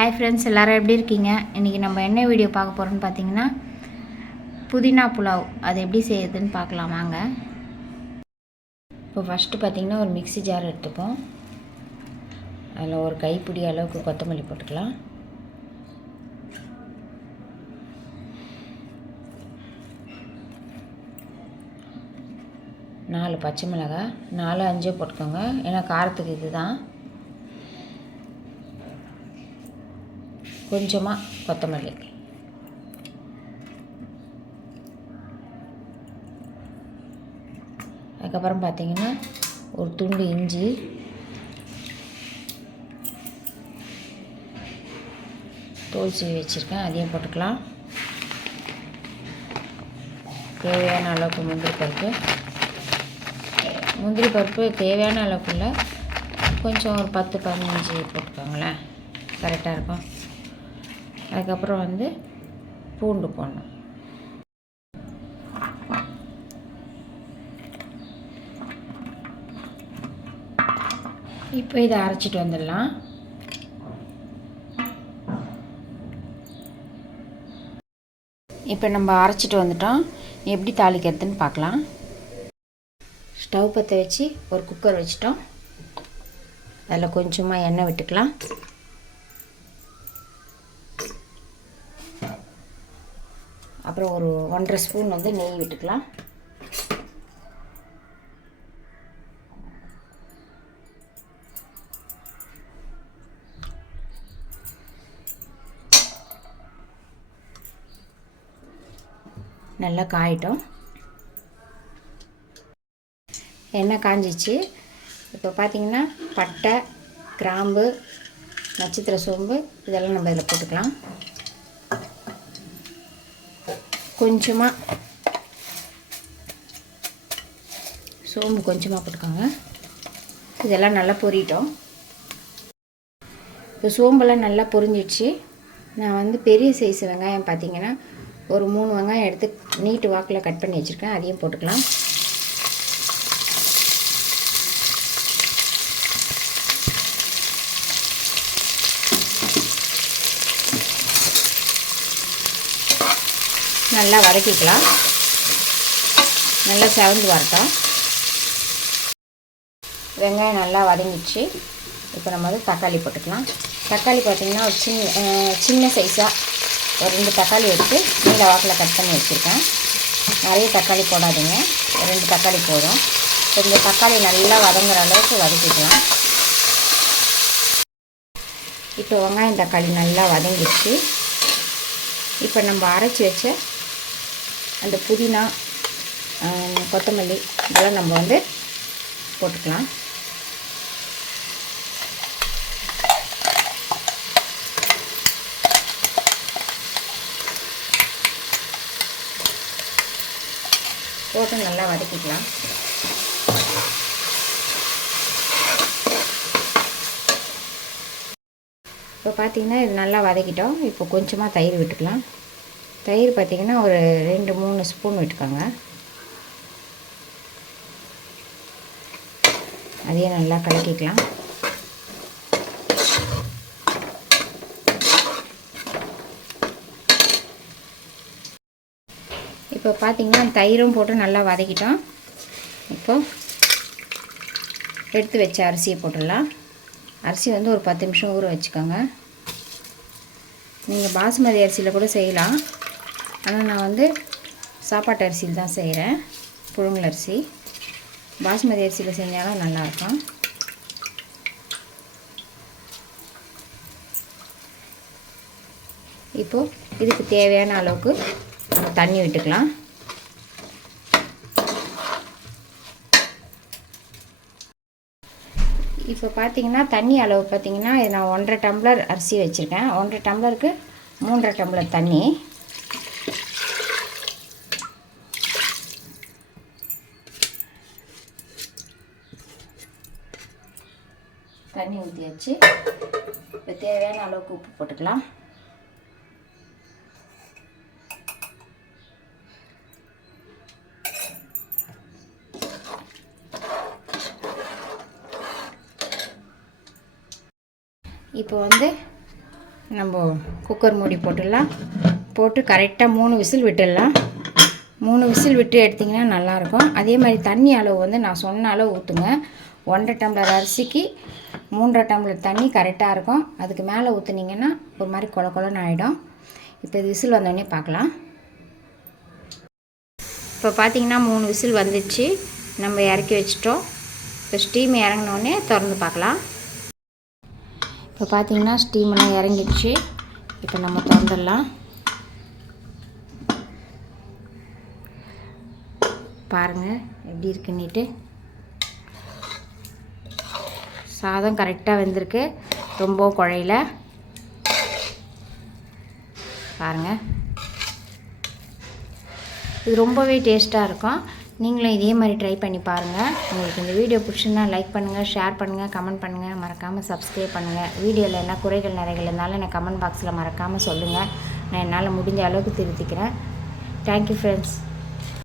Hi friends எல்லோரும் எப்படி இருக்கீங்க? இன்றைக்கி நம்ம என்ன வீடியோ பார்க்க போகிறோம்னு பார்த்தீங்கன்னா புதினா புலாவ். அது எப்படி செய்யுதுன்னு பார்க்கலாம் வாங்க. இப்போ ஃபஸ்ட்டு பார்த்தீங்கன்னா ஒரு மிக்ஸி ஜார் எடுத்துப்போம். அதில் ஒரு கைப்பிடி அளவுக்கு கொத்தமல்லி போட்டுக்கலாம். நாலு பச்சை மிளகாய் நாலு அஞ்சு போட்டுக்கோங்க. ஏன்னா காரத்துக்கு இதுதான். கொஞ்சமாக கொத்தமல்லி. அதுக்கப்புறம் பார்த்தீங்கன்னா ஒரு துண்டு இஞ்சி. தோல் சீவி வச்சுருக்கேன் அதையும் போட்டுக்கலாம். தேவையான அளவுக்கு முந்திரி பருப்பு. முந்திரி பருப்பு தேவையான அளவுக்குள்ள கொஞ்சம் ஒரு பத்து பதினஞ்சு போட்டுக்கோங்களேன். கரெக்டாக இருக்கும். அதுக்கப்புறம் வந்து பூண்டு போடணும். இப்போ இதை அரைச்சிட்டு வந்துடலாம். இப்போ நம்ம அரைச்சிட்டு வந்துட்டோம். எப்படி தாளிக்கிறதுன்னு பார்க்கலாம். ஸ்டவ் பற்ற வச்சு ஒரு குக்கர் வச்சிட்டோம். அதில் கொஞ்சமாக எண்ணெய் விட்டுக்கலாம். அப்புறம் ஒரு ஒன்றரை ஸ்பூன் வந்து நெய் விட்டுக்கலாம். நல்லா காயிட்டோம். எண்ணெய் காஞ்சிச்சு. இப்போ பார்த்தீங்கன்னா பட்டை கிராம்பு நட்சத்திர சோம்பு இதெல்லாம் நம்ம இதில் போட்டுக்கலாம். கொஞ்சமாக சோம்பு கொஞ்சமாக போட்டுக்கோங்க. இதெல்லாம் நல்லா பொரிட்டோம். இப்போ சோம்பெல்லாம் நல்லா பொரிஞ்சிடுச்சு. நான் வந்து பெரிய சைஸ் வெங்காயம் பார்த்தீங்கன்னா ஒரு மூணு வெங்காயம் எடுத்து நீட்டு வாக்கில் கட் பண்ணி வச்சுருக்கேன். அதையும் போட்டுக்கலாம். நல்லா வதக்கிக்கலாம். நல்லா செவந்து வரட்டும். வெங்காயம் நல்லா வதங்கிச்சு இப்போ நம்ம வந்து தக்காளி போட்டுக்கலாம். தக்காளி பார்த்திங்கன்னா ஒரு சின்ன சின்ன சைஸாக ஒரு ரெண்டு தக்காளி எடுத்து நீல வாக்கில் கட் பண்ணி வச்சுருக்கேன். நிறைய தக்காளி போடாதீங்க. ரெண்டு தக்காளி போதும். இந்த தக்காளி நல்லா வதங்குற அளவுக்கு வதக்கிக்கலாம். இப்போ வெங்காயம் தக்காளி நல்லா வதங்கிடுச்சு. இப்போ நம்ம அரைச்சி வச்ச அந்த புதினா கொத்தமல்லி இதெல்லாம் நம்ம வந்து போட்டுக்கலாம். போட்டு நல்லா வதக்கிக்கலாம். இப்போ பார்த்திங்கன்னா இது நல்லா வதக்கிட்டோம். இப்போ கொஞ்சமாக தயிர் விட்டுக்கலாம். தயிர் பார்த்திங்கன்னா ஒரு ரெண்டு மூணு ஸ்பூன் விட்டுக்கோங்க. அதையும் நல்லா கலக்கிக்கலாம். இப்போ பார்த்திங்கன்னா தயிரும் போட்டு நல்லா வதக்கிட்டோம். இப்போது எடுத்து வச்ச அரிசியை போட்டுடலாம். அரிசி வந்து ஒரு பத்து நிமிஷம் ஊற வச்சுக்கோங்க. நீங்கள் பாசுமதி அரிசியில் கூட செய்யலாம். ஆனால் நான் வந்து சாப்பாட்டு அரிசியில் தான் செய்கிறேன். புழுங்கல் அரிசி. பாஸ்மதி அரிசியில் செஞ்சாலும் நல்லாயிருக்கும். இப்போது இதுக்கு தேவையான அளவுக்கு நம்ம தண்ணி விட்டுக்கலாம். இப்போ பார்த்தீங்கன்னா தண்ணி அளவு பார்த்தீங்கன்னா நான் ஒன்றரை டம்ளர் அரிசி வச்சுருக்கேன். ஒன்றரை டம்ளருக்கு மூன்றரை டம்ளர் தண்ணி. தண்ணி ஊற்றியாச்சு இப்போ தேவையான அளவுக்கு உப்பு போட்டுக்கலாம். இப்போ வந்து நம்ம குக்கர் மூடி போட்டுடலாம். போட்டு கரெக்டாக மூணு விசில் விட்டுடலாம். மூணு விசில் விட்டு எடுத்திங்கன்னா நல்லாயிருக்கும் அதே மாதிரி தண்ணி அளவு வந்து நான் சொன்ன அளவு ஊற்றுங்க ஒன்றரை டம்ளர் அரிசிக்கு மூன்றரை டம்ளர் தண்ணி கரெக்டாக இருக்கும். அதுக்கு மேலே ஊற்றுனீங்கன்னா ஒரு மாதிரி கொல கொலன்னு ஆகிடும் இப்போ இது விசில் வந்தோடனே பார்க்கலாம். இப்போ பார்த்தீங்கன்னா மூணு விசில் வந்துச்சு. நம்ம இறக்கி வச்சிட்டோம். இப்போ ஸ்டீம் இறங்கினோடனே திறந்து பார்க்கலாம். இப்போ பார்த்தீங்கன்னா ஸ்டீமெல்லாம் இறங்கிடுச்சு. இப்போ நம்ம திறந்துடலாம். பாருங்கள் எப்படி இருக்குன்னுட்டு. சாதம் கரெக்டாக வெந்திருக்கு. ரொம்ப குழையில. பாருங்கள் இது ரொம்பவே டேஸ்ட்டாக இருக்கும். நீங்களும் இதே மாதிரி ட்ரை பண்ணி பாருங்கள் உங்களுக்கு இந்த வீடியோ பிடிச்சிருந்தா லைக் பண்ணுங்கள் ஷேர் பண்ணுங்கள் கமெண்ட் பண்ணுங்கள் மறக்காமல் சப்ஸ்கிரைப் பண்ணுங்கள் வீடியோவில் என்ன குறைகள் நிறைகள் இருந்தாலும் எனக்கு கமெண்ட் பாக்ஸில் மறக்காமல் சொல்லுங்கள் நான் என்னால் முடிஞ்ச அளவுக்கு திருத்திக்கிறேன். Thank you friends